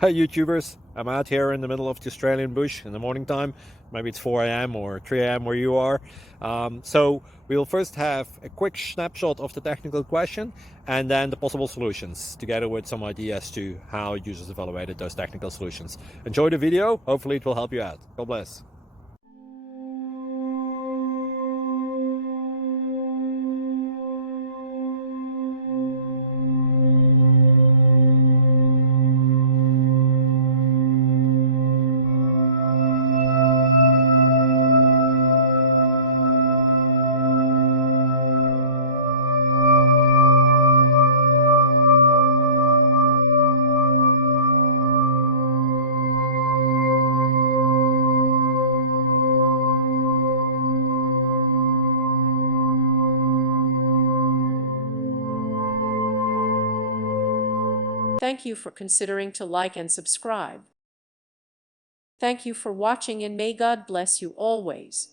Hey YouTubers, I'm out here in the middle of the Australian bush in the morning time. Maybe it's 4 a.m. or 3 a.m. where you are. So we'll first have a quick snapshot of the technical question and then the possible solutions, together with some ideas to how users evaluated those technical solutions. Enjoy the video, hopefully it will help you out. God bless. Thank you for considering to like and subscribe. Thank you for watching and may God bless you always.